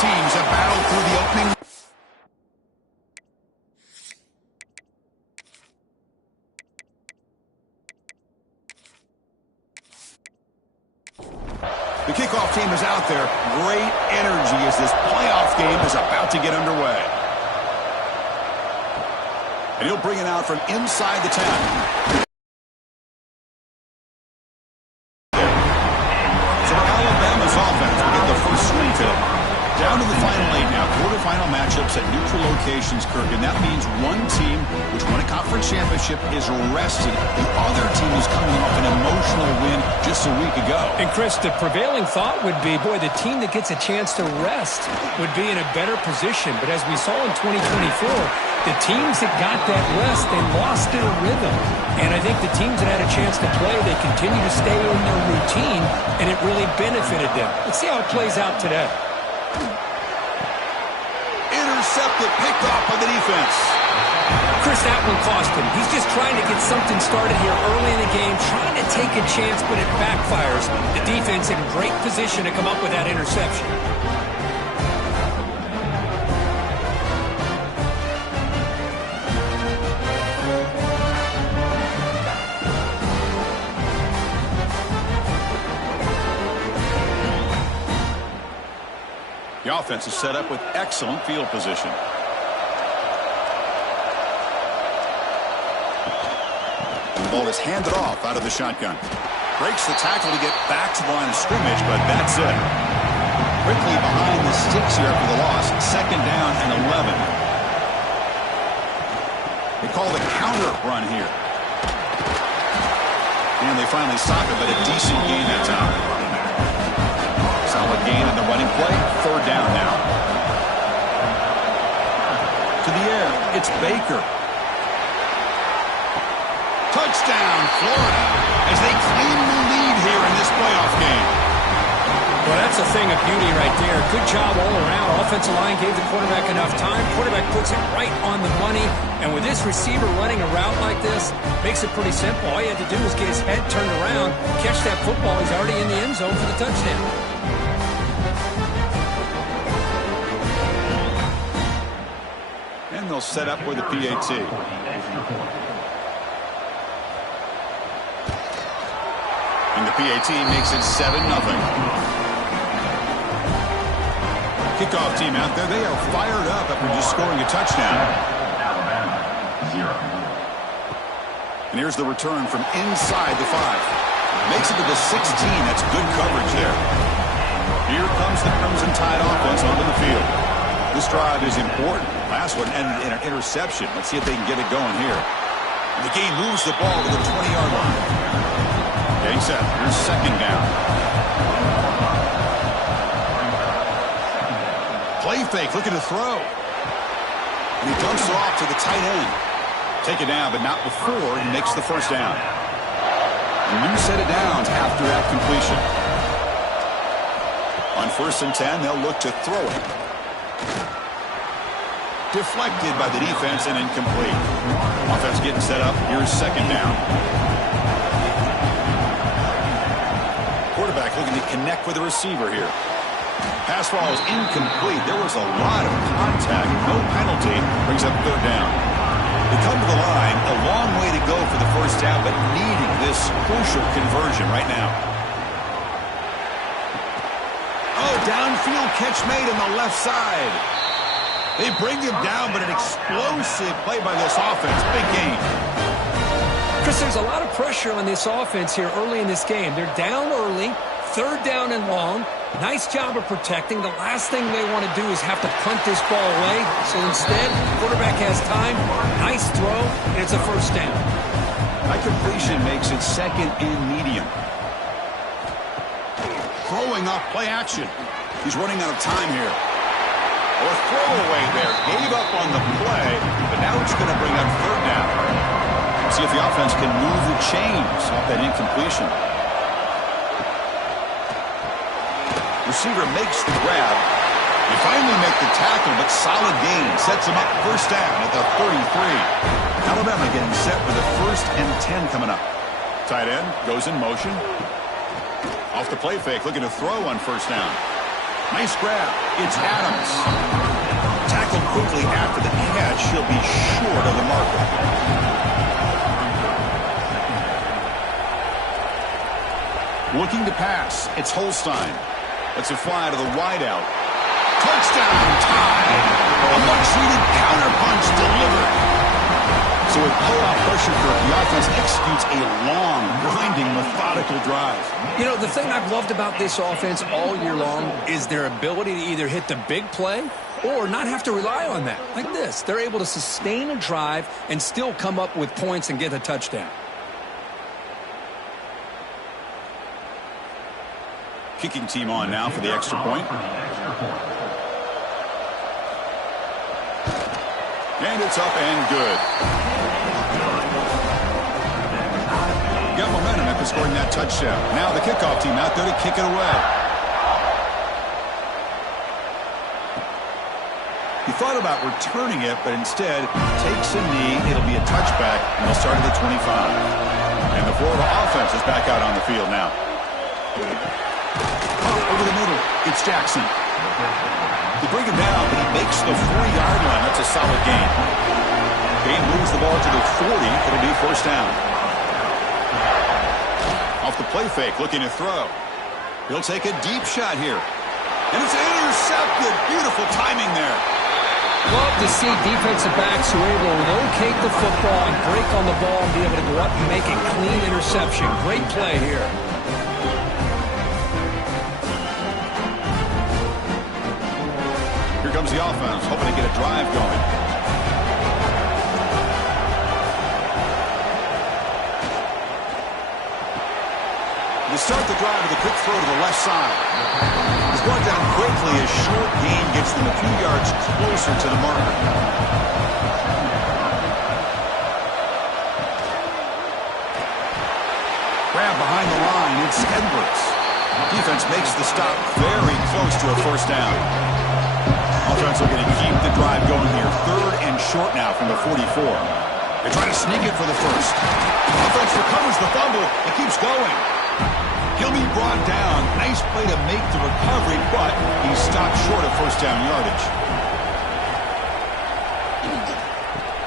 teams have battled through the opening. The kickoff team is out there. Great energy as this playoff game is about to get underway. And he'll bring it out from inside the 10. So Alabama's offense will get the first swing today. Down to the final 8 now. Quarterfinal matchups at neutral locations, Kirk. And that means one team, which won a conference championship, is rested. The other team is coming off an emotional win just a week ago. And, Chris, the prevailing thought would be, boy, the team that gets a chance to rest would be in a better position. But as we saw in 2024, the teams that got that rest, they lost their rhythm. And I think the teams that had a chance to play, they continue to stay in their routine, and it really benefited them. Let's see how it plays out today. Intercepted, picked off by the defense. Chris, that one cost him. He's just trying to get something started here early in the game, trying to take a chance, but it backfires. The defense in great position to come up with that interception. The offense is set up with excellent field position. The ball is handed off out of the shotgun. Breaks the tackle to get back to the line of scrimmage, but that's it. Quickly behind the sticks here after the loss. 2nd down and 11. They call the counter run here. And they finally stop it, but a decent gain that time. Solid gain on the running play. 3rd down now. To the air, it's Baker. Touchdown, Florida, as they claim the lead here in this playoff game. Well, that's a thing of beauty right there. Good job all around. Offensive line gave the quarterback enough time. Quarterback puts it right on the money. And with this receiver running a route like this, makes it pretty simple. All you had to do was get his head turned around, catch that football. He's already in the end zone for the touchdown. And they'll set up with the PAT. And the PAT makes it 7-0. Kickoff team out there. They are fired up after just scoring a touchdown. And here's the return from inside the 5. Makes it to the 16. That's good coverage there. Here comes the Crimson Tide offense onto the field. This drive is important. Last one ended in an interception. Let's see if they can get it going here. And the game moves the ball to the 20-yard line. Getting set. Here's 2nd down. Play fake, looking to throw. And he dumps it off to the tight end. Take it down, but not before he makes the 1st down. A new set of downs after that completion. On 1st and 10, they'll look to throw it. Deflected by the defense and incomplete. Offense getting set up. Here's 2nd down. Quarterback looking to connect with the receiver here. Pass ball is incomplete. There was a lot of contact. No penalty. Brings up 3rd down. They come to the line. A long way to go for the 1st down, but needing this crucial conversion right now. Oh, downfield catch made on the left side. They bring him down, but an explosive play by this offense. Big game. Chris, there's a lot of pressure on this offense here early in this game. They're down early, 3rd down and long. Nice job of protecting. The last thing they want to do is have to punt this ball away. So instead, quarterback has time. Nice throw, and it's a 1st down. That completion makes it 2nd and medium. Throwing off play action. He's running out of time here. Or throwaway there. Gave up on the play, but now it's going to bring up 3rd down. See if the offense can move the chains off that incompletion. Receiver makes the grab. They finally make the tackle, but solid gain. Sets him up 1st down at the 33. Alabama getting set with a 1st and 10 coming up. Tight end goes in motion. Off the play fake, looking to throw on 1st down. Nice grab. It's Adams. Tackled quickly after the catch. She'll be short of the marker. Looking to pass. It's Holstein. Lets it fly to the wideout. Touchdown, tied. A much-needed counterpunch delivered. So with pull-out pressure for the offense executes a long, grinding, methodical drive. You know, the thing I've loved about this offense all year long is their ability to either hit the big play or not have to rely on that. Like this. They're able to sustain a drive and still come up with points and get a touchdown. Kicking team on now for the extra point. And it's up and good. Got momentum after scoring that touchdown. Now the kickoff team out there to kick it away. He thought about returning it, but instead takes a knee. It'll be a touchback, and they'll start at the 25. And the Florida offense is back out on the field now. Over the middle, it's Jackson. They bring him down, but he makes the 40-yard line. That's a solid gain. Gain moves the ball to the 40. It'll be first down. Off the play fake, looking to throw. He'll take a deep shot here. And it's intercepted. Beautiful timing there. Love to see defensive backs who are able to locate the football and break on the ball and be able to go up and make a clean interception. Great play here. Here comes the offense, hoping to get a drive going. They start the drive with a quick throw to the left side. He's brought down quickly. A short gain gets them a few yards closer to the marker. Grab behind the line. It's Edwards. Defense makes the stop very close to a first down. Offense are going to keep the drive going here. Third and short now from the 44. They try to sneak it for the first. Offense recovers the fumble. It keeps going. He'll be brought down. Nice play to make the recovery, but he stopped short of first down yardage.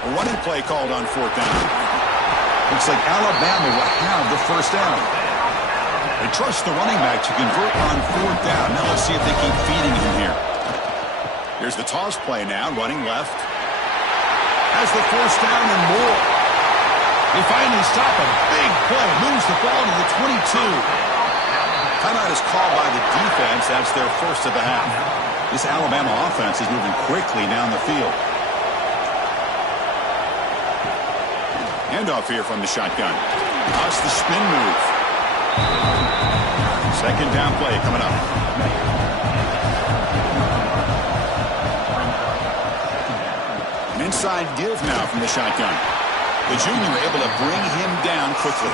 A running play called on fourth down. Looks like Alabama will have the first down. They trust the running back to convert on fourth down. Now let's see if they keep feeding him here. Here's the toss play now, running left. Has the first down and more. They finally stop a big play. Moves the ball to the 22. Timeout is called by the defense. That's their first of the half. This Alabama offense is moving quickly down the field. Handoff here from the shotgun. That's the spin move. Second down play coming up. An inside give now from the shotgun. The junior able to bring him down quickly.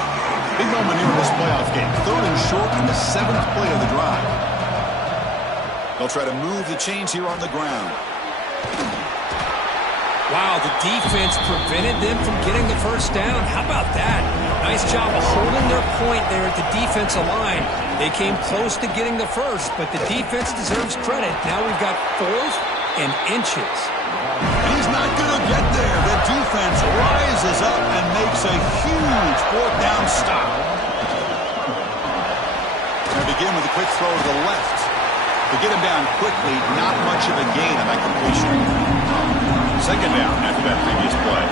Big moment here in this playoff game. Third and short in the 7th play of the drive. They'll try to move the chains here on the ground. Wow, the defense prevented them from getting the first down. How about that? Nice job of holding their point there at the defensive line. They came close to getting the first, but the defense deserves credit. Now we've got 4th and inches. He's not going to get there. The defense rises up and makes a huge fourth down stop. They begin with a quick throw to the left. To get him down quickly, not much of a gain on that completion. Second down after that previous play.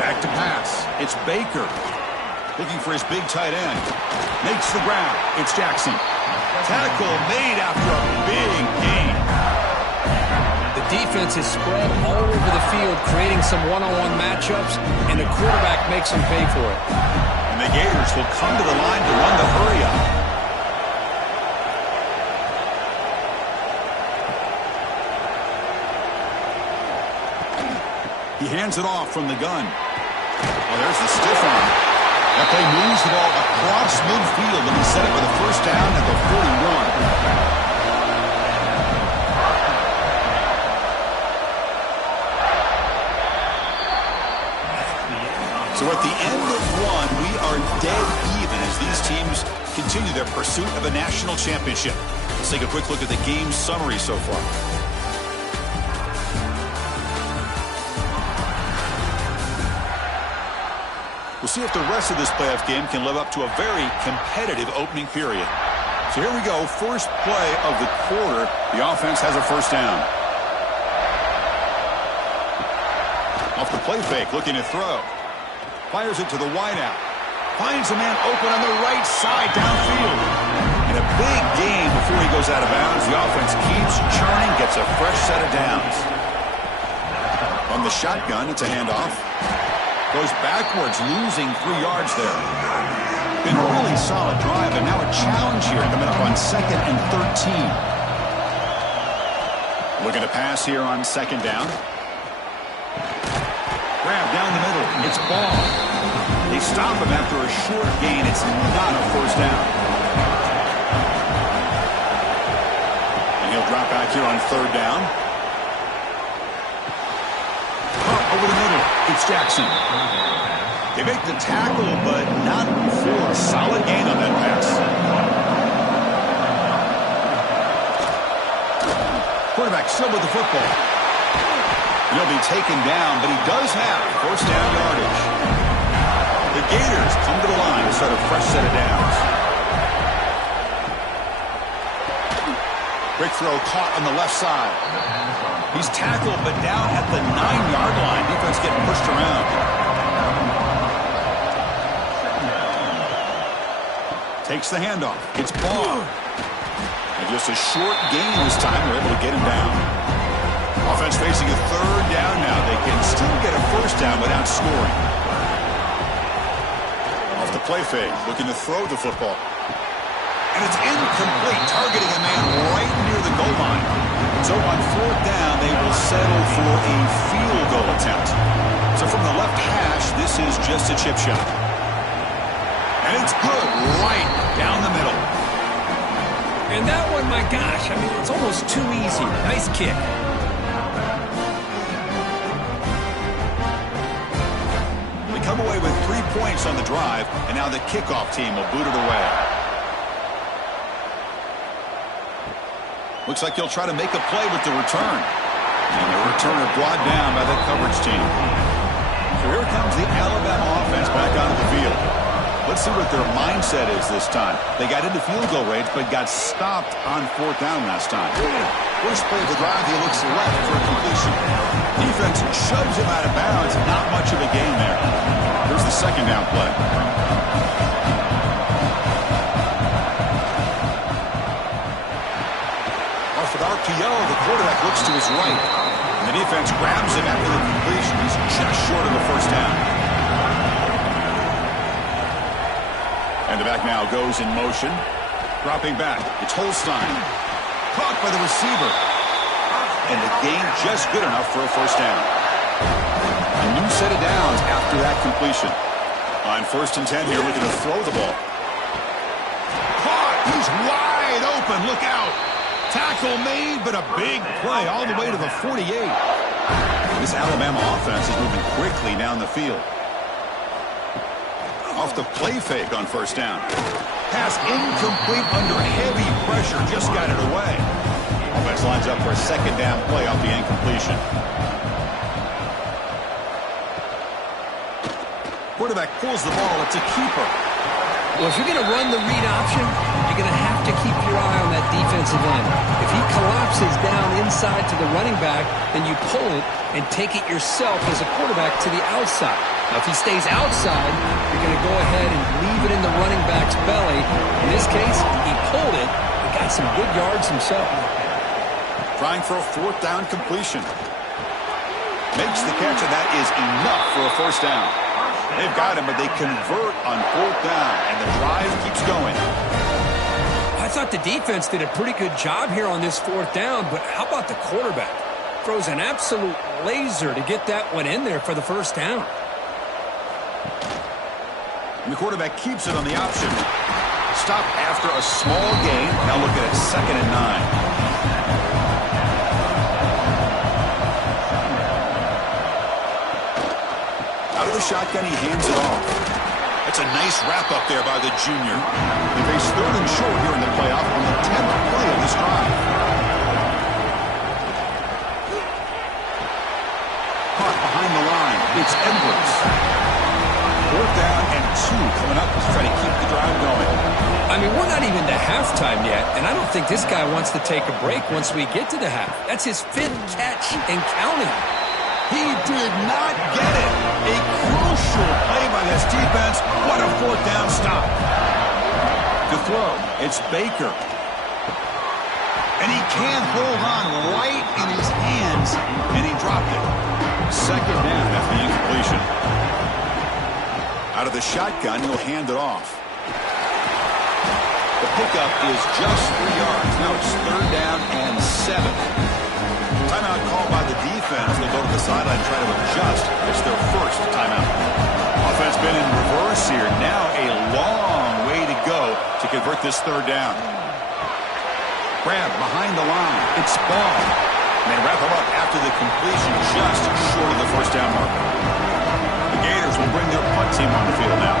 Back to pass. It's Baker. Looking for his big tight end. Makes the grab. It's Jackson. Tackle made after a big gain. The defense is spread all over the field, creating some one-on-one matchups, and the quarterback makes them pay for it. And the Gators will come to the line to run the hurry-up. He hands it off from the gun. Oh, there's the stiff arm. That play moves the ball across midfield, and he set it with a first down at the 41. So at the end of one, we are dead even as as these teams continue their pursuit of a national championship. Let's take a quick look at the game summary so far. We'll see if the rest of this playoff game can live up to a very competitive opening period. So here we go, first play of the quarter. The offense has a first down. Off the play fake, looking to throw. Fires it to the wideout. Finds a man open on the right side downfield. And a big gain before he goes out of bounds. The offense keeps churning, gets a fresh set of downs. On the shotgun, it's a handoff. Goes backwards, losing 3 yards there. Been a really solid drive, and now a challenge here coming up on 2nd and 13. Looking to pass here on 2nd down. Grab down the middle. It's ball. They stop him after a short gain. It's not a first down. And he'll drop back here on 3rd down. Over the middle, it's Jackson. They make the tackle, but not for a solid gain on that pass. Quarterback still with the football. He'll be taken down, but he does have first down yardage. The Gators come to the line to start a fresh set of downs. Quick throw caught on the left side. He's tackled, but down at the 9-yard line. Defense getting pushed around. Takes the handoff. It's ball. And just a short gain this time. They're able to get him down. Offense facing a 3rd down now. They can still get a first down without scoring. Off the play fake. Looking to throw the football. And it's incomplete. Targeting a man right near the goal line. So on 4th down, they will settle for a field goal attempt. So from the left hash, this is just a chip shot. And it's good right down the middle. And that one, my gosh, I mean, it's almost too easy. Nice kick. We come away with 3 points on the drive, and now the kickoff team will boot it away. Looks like he'll try to make a play with the return. And the returner brought down by the coverage team. So here comes the Alabama offense back onto the field. Let's see what their mindset is this time. They got into field goal range, but got stopped on 4th down last time. First play of the drive, he looks left for a completion. Defense shoves him out of bounds. Not much of a gain there. Here's the 2nd down play. With RPO, the quarterback looks to his right. And the defense grabs him after the completion. He's just short of the first down. And the back now goes in motion. Dropping back. It's Holstein. Caught by the receiver. And the gain just good enough for a first down. A new set of downs after that completion. On 1st and 10 here, looking to throw the ball. Caught. He's wide open. Look out. Tackle made, but a big play all the way to the 48. This Alabama offense is moving quickly down the field. Off the play fake on 1st down. Pass incomplete under heavy pressure. Just got it away. Offense lines up for a 2nd down play off the incompletion. Quarterback pulls the ball. It's a keeper. Well, if you're going to run the read option, you're going to have to keep your eye on that defensive end. If he collapses down inside to the running back, then you pull it and take it yourself as a quarterback to the outside. Now, if he stays outside, you're going to go ahead and leave it in the running back's belly. In this case, he pulled it and got some good yards himself. Trying for a 4th down completion. Makes the catch, and that is enough for a first down. They've got him, but they convert on 4th down, and the drive keeps going. I thought the defense did a pretty good job here on this 4th down, but how about the quarterback? Throws an absolute laser to get that one in there for the first down. And the quarterback keeps it on the option. Stop after a small gain. Now look at it, 2nd and 9. Out of the shotgun, he hands it off. A That's a nice wrap-up there by the junior. They face third and short here in the playoff on the 10th play of this drive. Caught behind the line. It's Edwards. 4th down and 2 coming up to try to keep the drive going. I mean, we're not even to halftime yet, and I don't think this guy wants to take a break once we get to the half. That's his 5th catch and counting. He did not get it. A crucial play by this defense. What a 4th down stop. To throw, it's Baker. And he can't hold on right in his hands, and he dropped it. 2nd down after the incompletion. Out of the shotgun, he'll hand it off. The pickup is just 3 yards. Now it's 3rd down and 7. Timeout called by the defense. They'll go to the sideline and try to adjust. It's their first timeout. Offense been in reverse here. Now a long way to go to convert this 3rd down. Grab behind the line. It's Ball. And they wrap him up after the completion just short of the 1st down marker. The Gators will bring their punt team on the field now.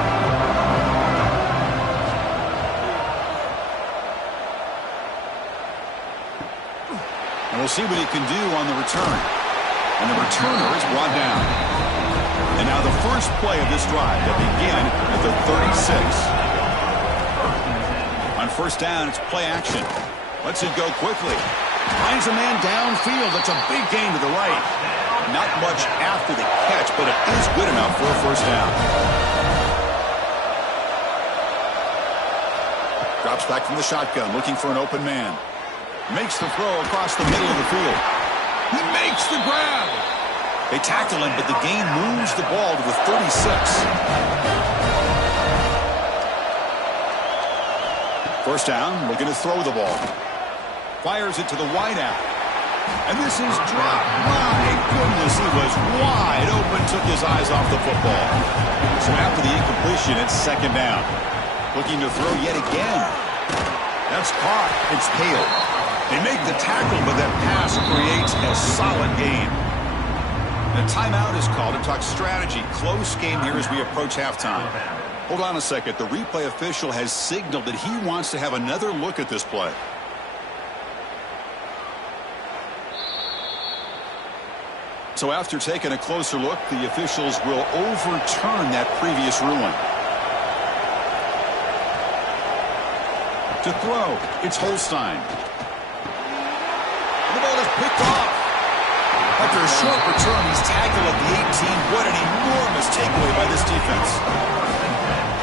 And we'll see what he can do on the return. And the returner is brought down. And now the first play of this drive that began at the 36. On 1st down, it's play action. Lets it go quickly. Finds a man downfield. That's a big gain to the right. Not much after the catch, but it is good enough for a 1st down. Drops back from the shotgun, looking for an open man. Makes the throw across the middle of the field. He makes the grab. They tackle him, but the gain moves the ball to the 36. 1st down, looking to throw the ball. Fires it to the wideout. And this is dropped. My goodness, he was wide open, took his eyes off the football. So after the incompletion, it's 2nd down. Looking to throw yet again. That's caught. It's Hale. They make the tackle, but that pass creates a solid gain. The timeout is called to talk strategy. Close game here as we approach halftime. Hold on a second. The replay official has signaled that he wants to have another look at this play. So after taking a closer look, the officials will overturn that previous ruling. To throw, it's Holstein. The ball is picked off. After a short return, he's tackled at the 18. What an enormous takeaway by this defense.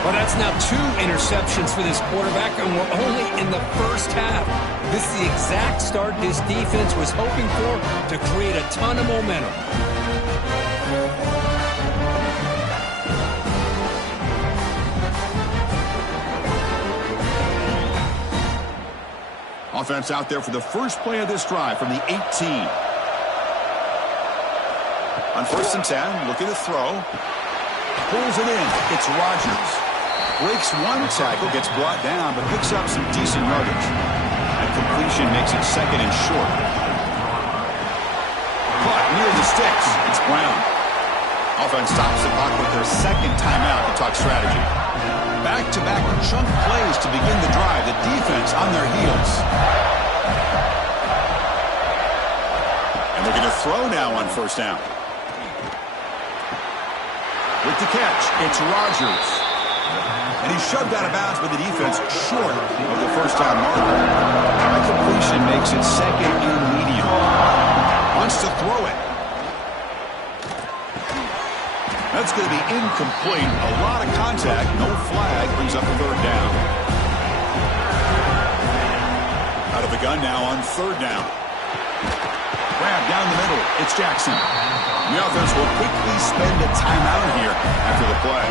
Well, that's now 2 interceptions for this quarterback, and we're only in the 1st half. This is the exact start this defense was hoping for to create a ton of momentum. Offense out there for the first play of this drive from the 18. On 1st and 10, looking to throw. Pulls it in. It's Rodgers. Breaks one tackle, gets brought down, but picks up some decent yardage. And completion makes it 2nd and short. Caught near the sticks. It's Brown. Offense stops the clock with their 2nd timeout to talk strategy. Back-to-back chunk plays to begin the drive. The defense on their heels. And looking to throw now on 1st down. With the catch, it's Rodgers. And he's shoved out of bounds by the defense short of the 1st down marker. That completion makes it 2nd and medium. Wants to throw it. That's going to be incomplete. A lot of contact. No flag. Brings up the 3rd down. Out of the gun now on 3rd down. Grab down the middle. It's Jackson. The offense will quickly spend a timeout here after the play.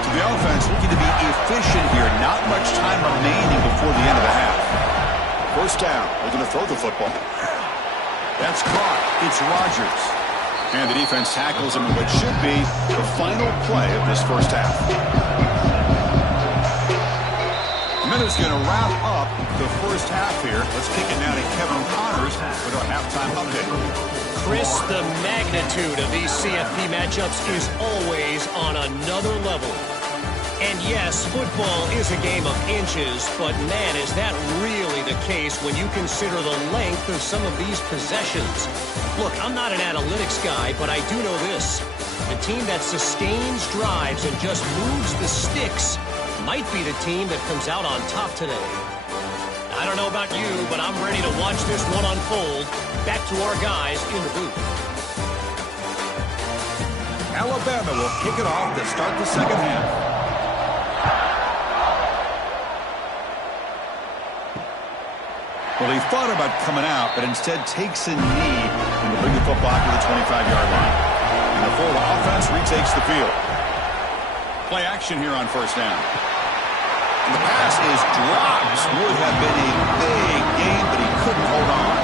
So the offense looking to be efficient here. Not much time remaining before the end of the half. 1st down. Looking to throw the football. That's caught. It's Rodgers. And the defense tackles him in what should be the final play of this 1st half. Minute's going to wrap up the 1st half here. Let's kick it now to Kevin Connors with our halftime update. Chris, the magnitude of these CFP matchups is always on another level. And yes, football is a game of inches, but man, is that really the case when you consider the length of some of these possessions. Look, I'm not an analytics guy, but I do know this. The team that sustains drives and just moves the sticks might be the team that comes out on top today. I don't know about you, but I'm ready to watch this one unfold. Back to our guys in the booth. Alabama will kick it off to start the second half. Well, he thought about coming out, but instead takes a knee and will bring the football to the 25-yard line. And the forward offense retakes the field. Play action here on first down. And the pass is dropped. Would have been a big game, but he couldn't hold on.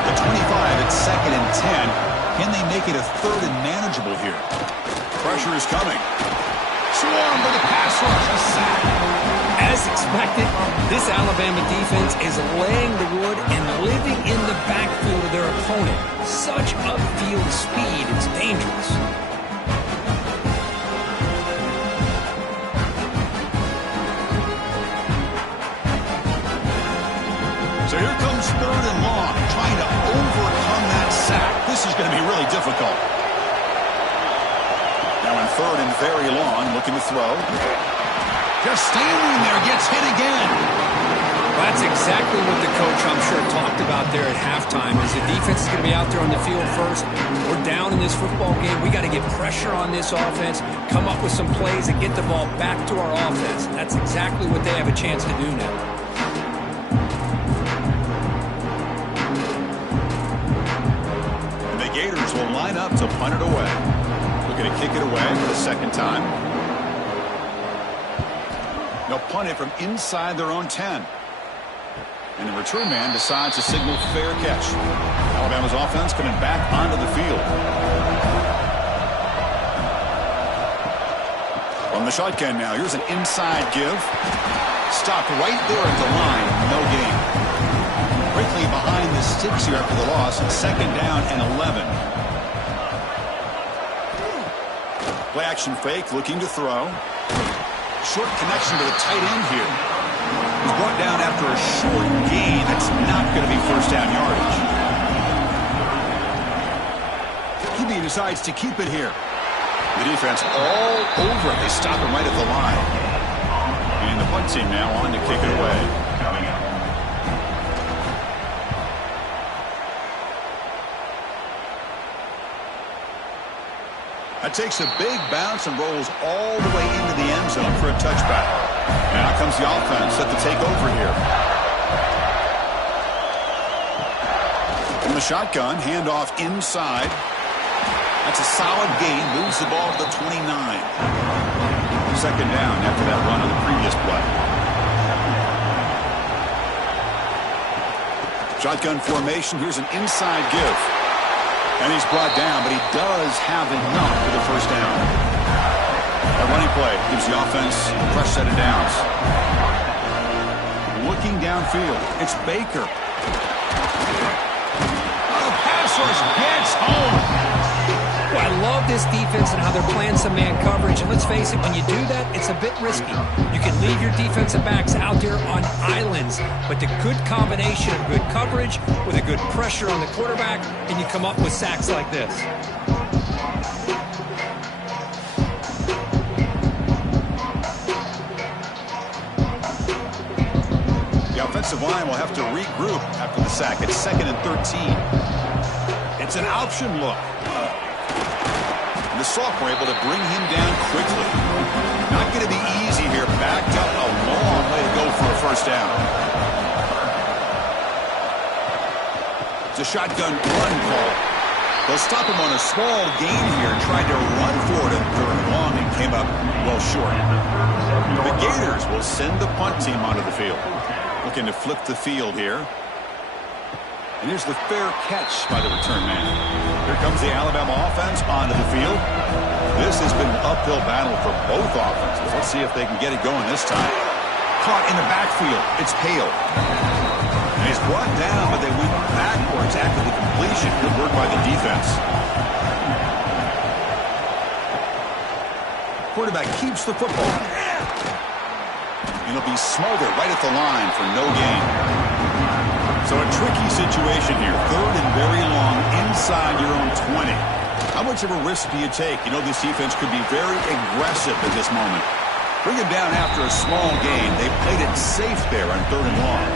At the 25, it's 2nd and 10. Can they make it a 3rd and manageable here? Pressure is coming. Swarm for the pass rush. A sack. As expected, this Alabama defense is laying the wood and living in the backfield of their opponent. Such upfield speed, it's dangerous. So here comes 3rd and long, trying to overcome that sack. This is going to be really difficult. Now in 3rd and very long, looking to throw. Just standing there, gets hit again. That's exactly what the coach, I'm sure, talked about there at halftime. As the defense is going to be out there on the field first. We're down in this football game. We got to get pressure on this offense, come up with some plays, and get the ball back to our offense. That's exactly what they have a chance to do now. And the Gators will line up to punt it away. Looking to kick it away for the second time. They'll punt it from inside their own 10. And the return man decides to signal fair catch. Alabama's offense coming back onto the field. From the shotgun now, here's an inside give. Stopped right there at the line. No gain. Quickly behind the sticks here after the loss. 2nd down and 11. Play action fake, looking to throw. Short connection to the tight end here. He's brought down after a short gain. That's not going to be first down yardage. QB decides to keep it here. The defense all over it. They stop him right at the line. And the punt team now on to kick it away. That takes a big bounce and rolls all the way into the end zone for a touchback. Now comes the offense set to take over here. From the shotgun, handoff inside. That's a solid gain. Moves the ball to the 29. 2nd down after that run on the previous play. Shotgun formation. Here's an inside give. And he's brought down, but he does have enough for the first down. A running play gives the offense a fresh set of downs. Looking downfield, it's Baker. The pass rush gets home. Well, I love this defense and how they're playing some man coverage. And let's face it, when you do that, it's a bit risky. You can leave your defensive backs out there on islands. But the good combination of good coverage with a good pressure on the quarterback, and you come up with sacks like this. The offensive line will have to regroup after the sack. It's 2nd and 13. It's an option look. The sophomore able to bring him down quickly. Not going to be easy here. Backed up a long way to go for a first down. It's a shotgun run call. They'll stop him on a small gain here. Tried to run for it in 3rd and long and came up well short. The Gators will send the punt team onto the field. Looking to flip the field here. And here's the fair catch by the return man. Here comes the Alabama offense onto the field. This has been an uphill battle for both offenses. Let's see if they can get it going this time. Caught in the backfield. It's Hale. And he's brought down, but they went backwards after the completion. Good work by the defense. Quarterback keeps the football. It'll be smothered right at the line for no gain. So a tricky situation here. 3rd and very long inside your own 20. How much of a risk do you take? You know this defense could be very aggressive at this moment. Bring it down after a small gain. They played it safe there on 3rd and long.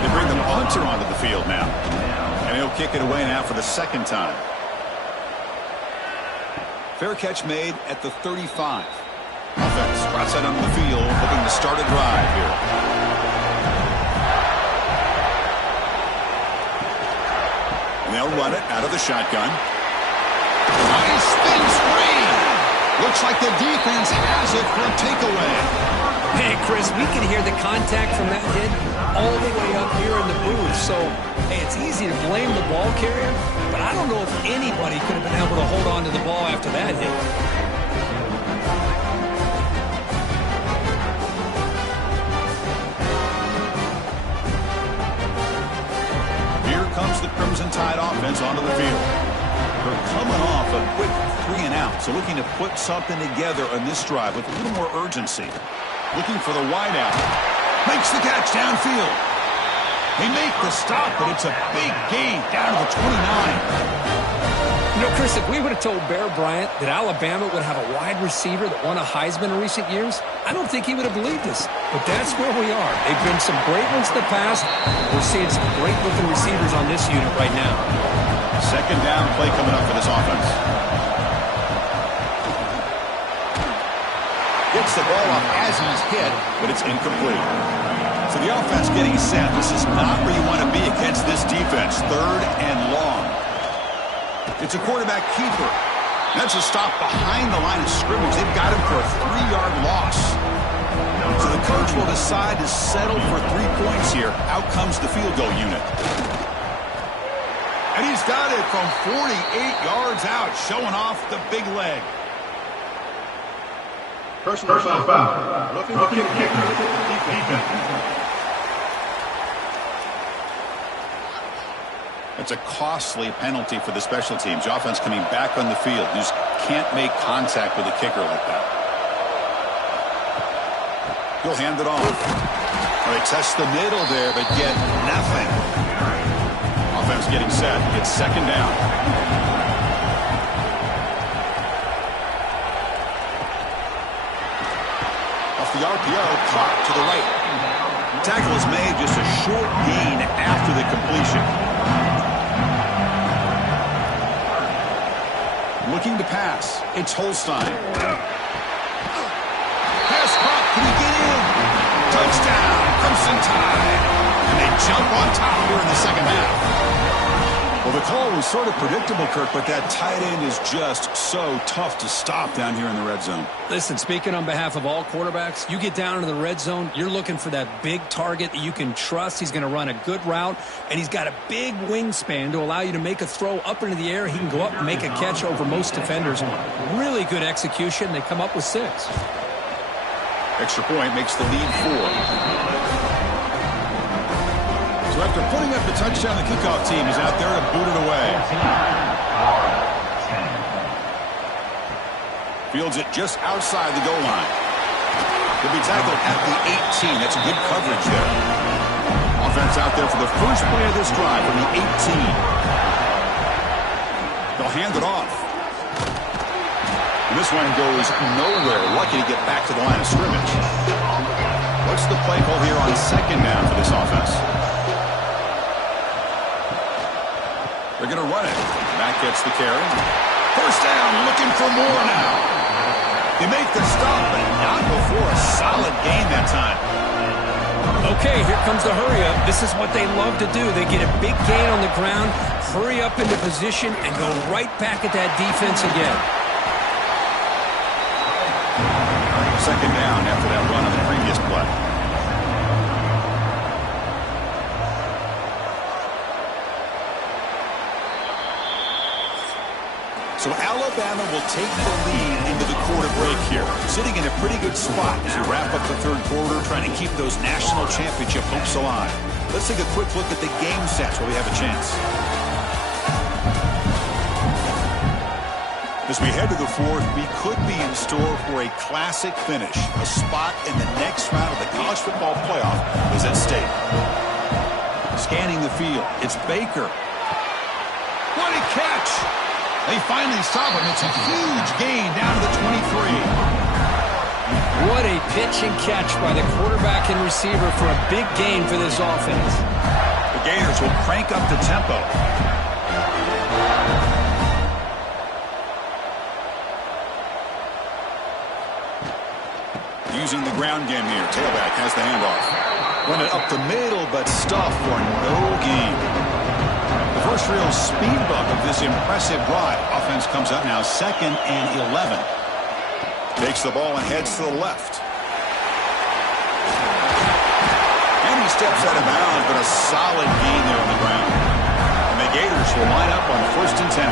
They bring the punter onto the field now. And he'll kick it away now for the 2nd time. Fair catch made at the 35. Offense trots that onto the field, looking to start a drive here. And they'll run it out of the shotgun. Nice spin screen. Looks like the defense has it for a takeaway. Hey, Chris, we can hear the contact from that hit all the way up here in the booth. So, hey, it's easy to blame the ball carrier, but I don't know if anybody could have been able to hold on to the ball after that hit. Here comes the Crimson Tide offense onto the field. They're coming off a quick 3 and out, so looking to put something together on this drive with a little more urgency. Looking for the wideout. Makes the catch downfield. They make the stop, but it's a big gain down to the 29. You know, Chris, if we would have told Bear Bryant that Alabama would have a wide receiver that won a Heisman in recent years, I don't think he would have believed us. But that's where we are. They've been some great ones in the past. We're seeing some great-looking receivers on this unit right now. 2nd down play coming up for this offense. Gets the ball off as he's hit, but it's incomplete. So the offense getting set. This is not where you want to be against this defense. 3rd and long. It's a quarterback keeper. That's a stop behind the line of scrimmage. They've got him for a 3-yard loss. So the coach will decide to settle for 3 points here. Out comes the field goal unit. And he's got it from 48 yards out, showing off the big leg. Personal foul. Looking kicker. Defense. It's a costly penalty for the special teams. The offense coming back on the field. You just can't make contact with a kicker like that. He'll hand it off. Well, they test the middle there, but get nothing. Offense getting set. It's 2nd down. Off the RPO, clock to the right. Tackle is made, just a short gain after the completion. Looking to pass. It's Holstein. Pass caught. Can he get in? Touchdown, Crimson Tide. And they jump on top here in the 2nd half. Well, the call was sort of predictable, Kirk, but that tight end is just so tough to stop down here in the red zone. Listen, speaking on behalf of all quarterbacks, you get down into the red zone, you're looking for that big target that you can trust. He's going to run a good route, and he's got a big wingspan to allow you to make a throw up into the air. He can go up and make a catch over most defenders. Really good execution. They come up with 6. Extra point makes the lead 4. So after putting up the touchdown, the kickoff team is out there to boot it away. Fields it just outside the goal line. He'll be tackled at the 18. That's good coverage there. Offense out there for the first play of this drive from the 18. They'll hand it off. And this one goes nowhere. Lucky to get back to the line of scrimmage. What's the play call here on 2nd down for this offense? They're going to run it. Matt gets the carry. 1st down, looking for more now. They make the stop, but not before a solid gain that time. Okay, here comes the hurry up. This is what they love to do. They get a big gain on the ground, hurry up into position, and go right back at that defense again. 2nd down after that run on the previous play. So Alabama will take the lead into the quarter break here, sitting in a pretty good spot as we wrap up the 3rd quarter, trying to keep those national championship hopes alive. Let's take a quick look at the game stats while we have a chance. As we head to the fourth, we could be in store for a classic finish. A spot in the next round of the college football playoff is at stake. Scanning the field, it's Baker. What a catch! They finally stop him. It's a huge gain down to the 23. What a pitch and catch by the quarterback and receiver for a big gain for this offense. The Gators will crank up the tempo. Using the ground game here. Tailback has the handoff. Run it up the middle, but stuffed for no gain. The first real speed bump of this impressive drive. Offense comes up now 2nd and 11. Takes the ball and heads to the left. And he steps out of bounds, but a solid gain there on the ground. And the Gators will line up on 1st and 10.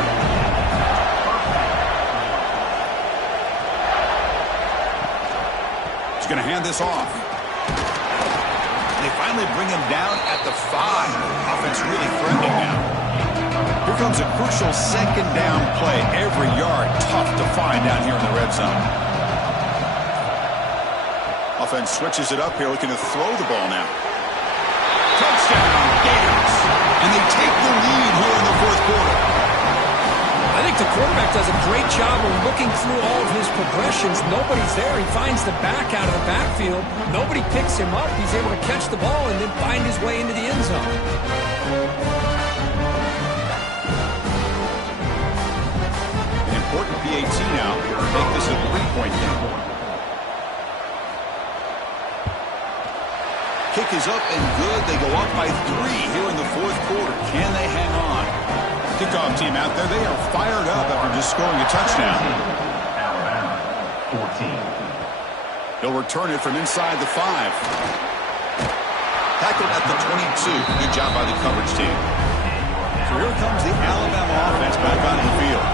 He's going to hand this off. They finally bring him down at the 5. Offense really threatening now. Here comes a crucial 2nd down play. Every yard tough to find down here in the red zone. Offense switches it up here, looking to throw the ball now. Touchdown, Gators. And they take the lead here in the 4th quarter. I think the quarterback does a great job of looking through all of his progressions. Nobody's there. He finds the back out of the backfield. Nobody picks him up. He's able to catch the ball and then find his way into the end zone. An important PAT now to make this a 3-point game. Kick is up and good. They go up by 3 here in the 4th quarter. Can they hang on? Kickoff team out there. They are fired up after just scoring a touchdown. Alabama, 14. He'll return it from inside the 5. Tackled at the 22. Good job by the coverage team. So here comes the Alabama offense back onto the field.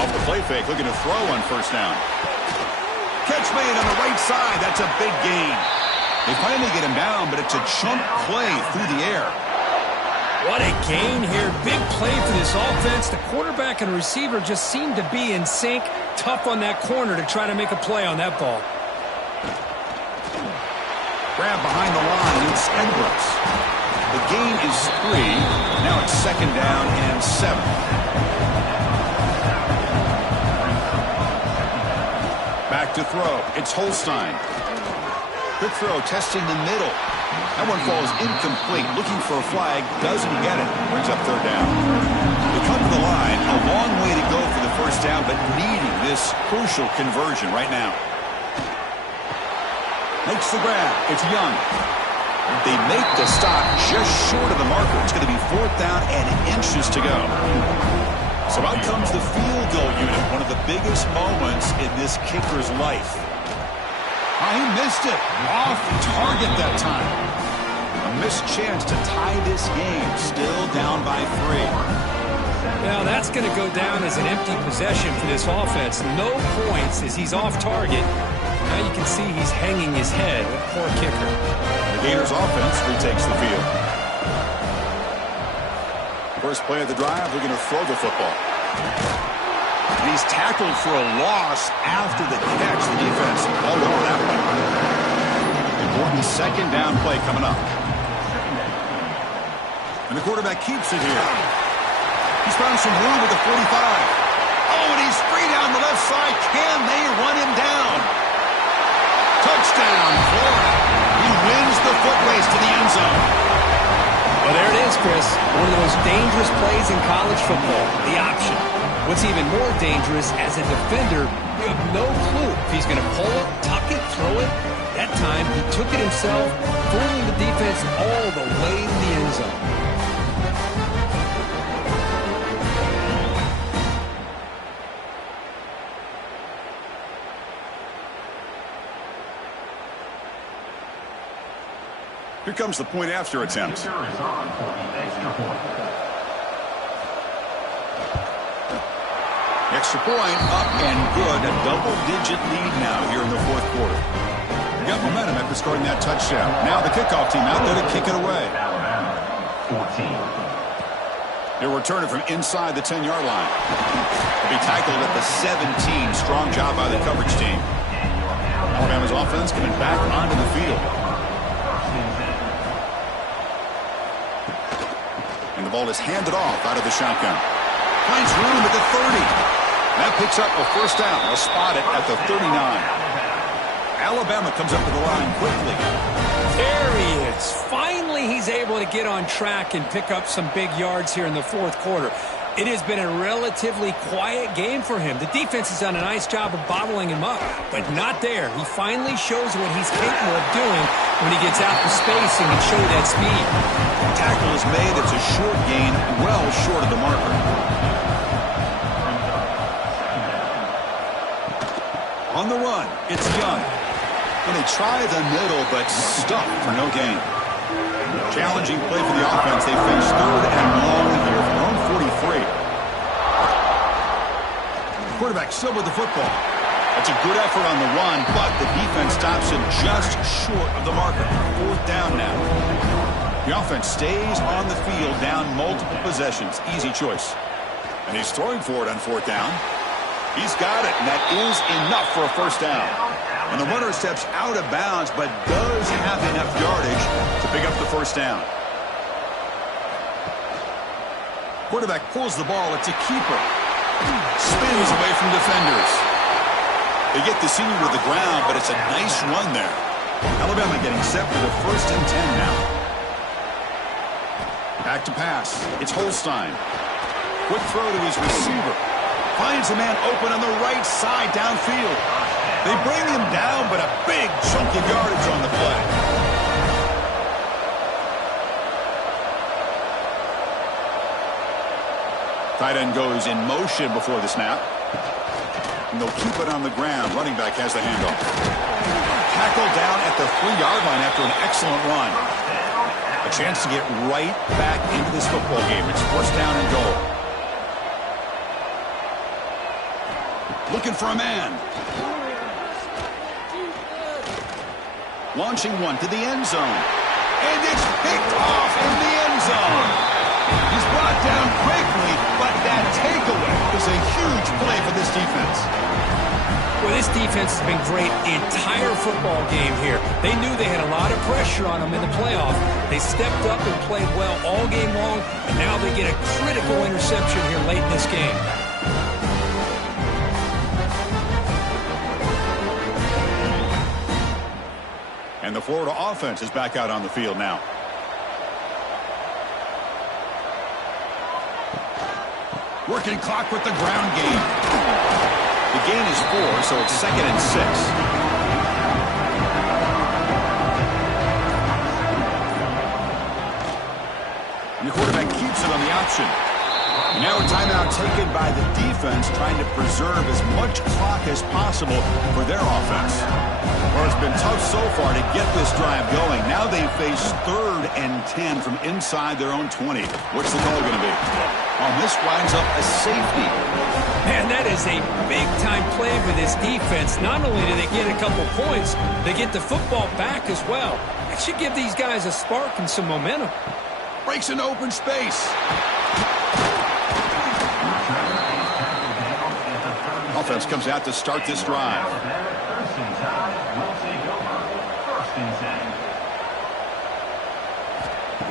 Off the play fake, looking to throw on 1st down. Catch made on the right side. That's a big gain. They finally get him down, but it's a chunk play through the air. What a gain here. Big play for this offense. The quarterback and receiver just seem to be in sync. Tough on that corner to try to make a play on that ball. Grab behind the line. It's Edwards. The gain is 3. Now it's 2nd down and 7. Back to throw. It's Holstein. Quick throw, testing the middle. That one falls incomplete. Looking for a flag, doesn't get it. Brings up 3rd down. They come to the line, a long way to go for the 1st down, but needing this crucial conversion right now. Makes the grab. It's Young. They make the stop just short of the marker. It's going to be 4th down and inches to go. So out comes the field goal unit, one of the biggest moments in this kicker's life. Oh, he missed it. Off target that time. A missed chance to tie this game. Still down by 3. Now that's going to go down as an empty possession for this offense. No points as he's off target. Now you can see he's hanging his head. A poor kicker. The Gators offense retakes the field. First play of the drive, we're going to throw the football. And he's tackled for a loss after the catch. The defense all over that one. Important 2nd down play coming up. And the quarterback keeps it here. He's found some room with the 45. Oh, and he's free down the left side. Can they run him down? Touchdown, Florida. He wins the foot race to the end zone. Well, there it is, Chris. One of the most dangerous plays in college football. The option. What's even more dangerous, as a defender, you have no clue if he's going to pull it, tuck it, throw it. That time, he took it himself, fooling the defense all the way to the end zone. Here comes the point after attempt. Kicker is on for the extra point. Extra point up and good. A double-digit lead now here in the 4th quarter. They got momentum after scoring that touchdown. Now the kickoff team out there to kick it away. Alabama, 14. He'll return it from inside the 10-yard line. He'll be tackled at the 17. Strong job by the coverage team. Alabama's offense coming back onto the field. And the ball is handed off out of the shotgun. Finds room at the 30. That picks up a first down. They'll spot it at the 39. Alabama comes up to the line quickly. There he is. Finally, he's able to get on track and pick up some big yards here in the fourth quarter. It has been a relatively quiet game for him. The defense has done a nice job of bottling him up, but not there. He finally shows what he's capable of doing when he gets out to space and can show that speed. The tackle is made. It's a short gain, well short of the marker. On the run, it's Young. And they try the middle, but stuck for no gain. Challenging play for the offense. They finish third and long here from their own 43. Quarterback still with the football. That's a good effort on the run, but the defense stops him just short of the marker. Fourth down now. The offense stays on the field, down multiple possessions. Easy choice. And he's throwing for it on fourth down. He's got it, and that is enough for a first down. And the runner steps out of bounds, but does have enough yardage to pick up the first down. Quarterback pulls the ball. It's a keeper. Spins away from defenders. They get the senior to the ground, but it's a nice run there. Alabama getting set for the 1st and 10 now. Back to pass. It's Holstein. Quick throw to his receiver. Finds a man open on the right side downfield. They bring him down, but a big chunk of yardage on the play. Tight end goes in motion before the snap. And they'll keep it on the ground. Running back has the handoff. Tackled down at the 3-yard line after an excellent run. A chance to get right back into this football game. It's first down and goal. Looking for a man. Launching one to the end zone. And it's picked off in the end zone. He's brought down quickly, but that takeaway is a huge play for this defense. Well, this defense has been great the entire football game here. They knew they had a lot of pressure on them in the playoff. They stepped up and played well all game long, and now they get a critical interception here late in this game. And the Florida offense is back out on the field now. Working clock with the ground game. The gain is 4, so it's 2nd and 6. And the quarterback keeps it on the option. And now a timeout taken by the defense, trying to preserve as much clock as possible for their offense. Well, it's been tough so far to get this drive going. Now they face 3rd and 10 from inside their own 20. What's the call going to be? This winds up a safety. Man, that is a big-time play for this defense. Not only do they get a couple points, they get the football back as well. It should give these guys a spark and some momentum. Breaks into open space. Offense comes out to start this drive.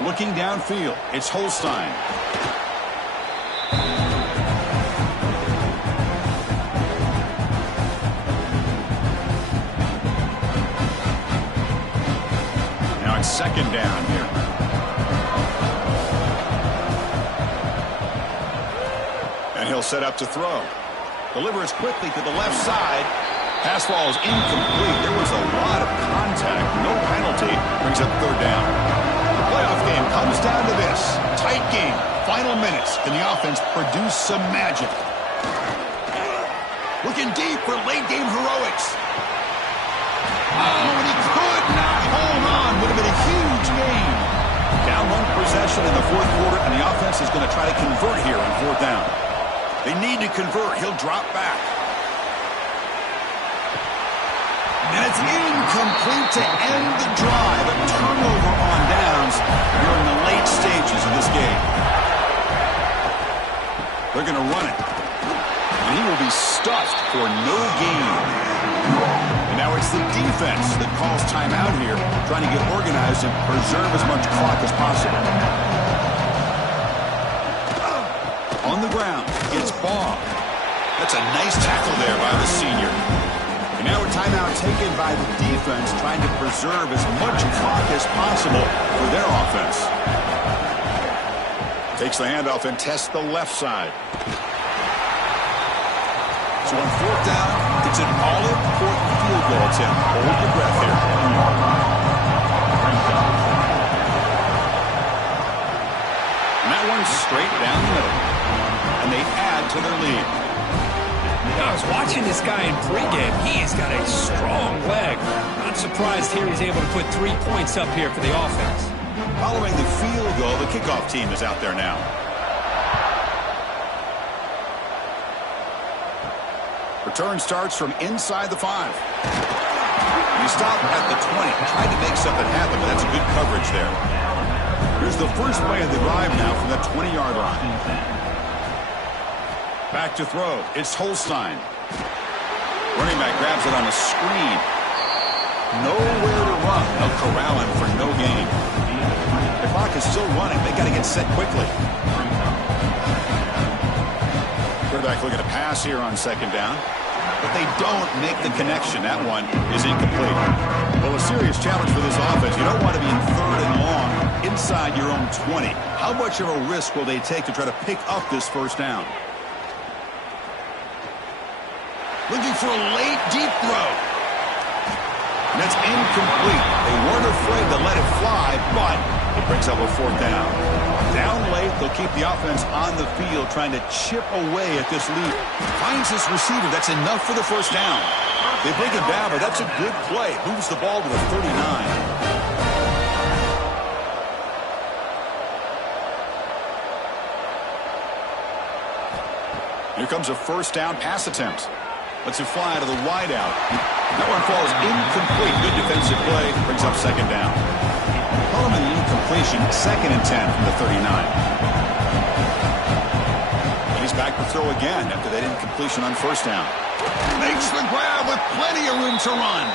Looking downfield, it's Holstein. Now it's 2nd down here. And he'll set up to throw. Delivers quickly to the left side. Pass ball is incomplete. There was a lot of contact. No penalty. Brings up 3rd down. The playoff game comes down to this. Tight game. Final minutes. Can the offense produce some magic? Looking deep for late game heroics. Oh, and he could not hold on. Would have been a huge game. Down 1 possession in the 4th quarter, and the offense is going to try to convert here on 4th down. They need to convert. He'll drop back. And it's incomplete to end the drive. A turnover on downs here in the late stages of this game. They're going to run it. And he will be stuffed for no gain. And now it's the defense that calls timeout here, trying to get organized and preserve as much clock as possible. On the ground, it's Baugh. That's a nice tackle there by the senior. And now a timeout taken by the defense, trying to preserve as much clock as possible for their offense. Takes the handoff and tests the left side. So on fourth down, it's an all-important field goal attempt. Hold your breath here. And that one's straight down the middle. And they add to their lead. I was watching this guy in pregame. He has got a strong leg. Not surprised here he's able to put 3 points up here for the offense. Following the field goal, the kickoff team is out there now. Return starts from inside the 5. You stop at the 20. Tried to make something happen, but that's a good coverage there. Here's the first play of the drive now from the 20-yard line. Back to throw. It's Holstein. Running back grabs it on a screen. Nowhere to run. They'll corral him for no gain. The clock is still running. They got to get set quickly. Quarterback looking to pass here on second down. But they don't make the connection. That one is incomplete. Well, a serious challenge for this offense. You don't want to be in third and long inside your own 20. How much of a risk will they take to try to pick up this first down? Looking for a late, deep throw. And that's incomplete. They weren't afraid to let it fly, but it brings up a fourth down. Down late, they'll keep the offense on the field, trying to chip away at this lead. Finds this receiver. That's enough for the first down. They bring him down, but that's a good play. Moves the ball to the 39. Here comes a first down pass attempt. Lets it fly to the wideout. That one falls incomplete. Good defensive play. Brings up second down. Call him an incompletion. 2nd and 10 from the 39. He's back to throw again after that incompletion on first down. Makes the grab with plenty of room to run.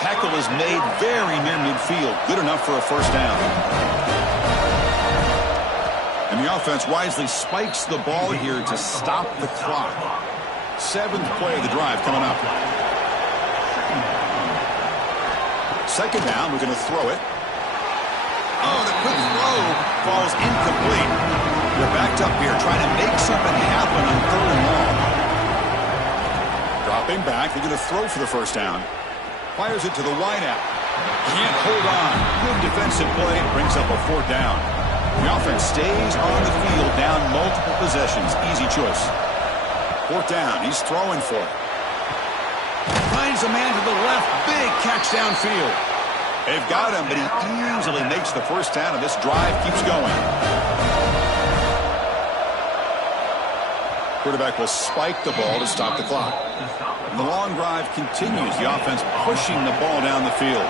Tackle is made very near midfield. Good enough for a first down. And the offense wisely spikes the ball here to stop the clock. 7th play of the drive coming up. Second down, we're going to throw it. Oh, the quick throw falls incomplete. They're backed up here trying to make something happen on 3rd and long. Dropping back, they're going to throw for the first down. Fires it to the wideout. Can't hold on. Good defensive play. Brings up a 4th down. The offense stays on the field down multiple possessions. Easy choice. 4th down. He's throwing for it. Finds a man to the left. Big catch downfield. They've got him, but he easily makes the first down, and this drive keeps going. Quarterback will spike the ball to stop the clock. And the long drive continues. The offense pushing the ball down the field.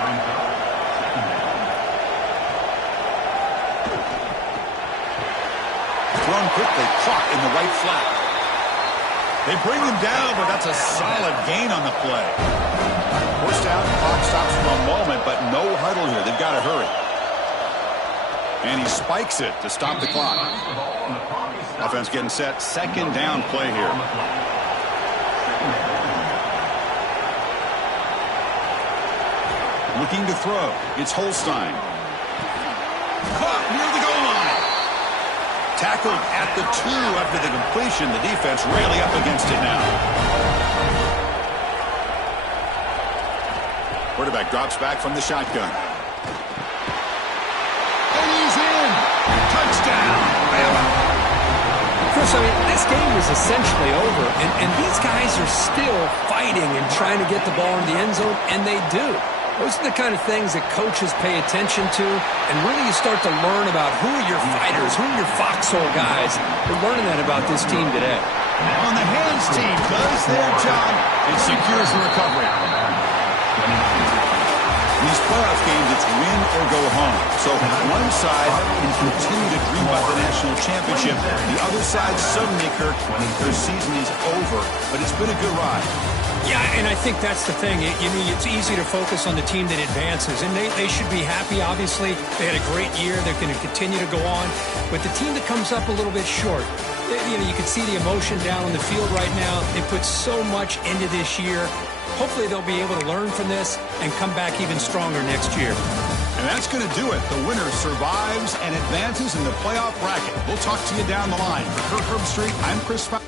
Thrown quickly, caught in the right flat. They bring him down, but that's a solid gain on the play. First down, clock stops for a moment, but no huddle here. They've got to hurry. And he spikes it to stop the clock. Offense getting set. 2nd down play here. Looking to throw. It's Holstein. Caught near the goal line. Tackled at the 2 after the completion. The defense really up against it now. Quarterback drops back from the shotgun. And he's in. Touchdown. Chris, I mean, this game is essentially over, and these guys are still fighting and trying to get the ball in the end zone, and they do. Those are the kind of things that coaches pay attention to, and really you start to learn about who are your fighters, who are your foxhole guys. We're learning that about this team today. On the hands team does their job and secures the recovery. In these playoff games, it's win or go home. So one side can continue to dream about the national championship. The other side suddenly, Kirk, their season is over. But it's been a good ride. Yeah, and I think that's the thing. It's easy to focus on the team that advances, and they should be happy, obviously. They had a great year. They're going to continue to go on. But the team that comes up a little bit short, you can see the emotion down on the field right now. They put so much into this year. Hopefully they'll be able to learn from this and come back even stronger next year. And that's going to do it. The winner survives and advances in the playoff bracket. We'll talk to you down the line. For Kirk Herbstreit, I'm Chris Fowler.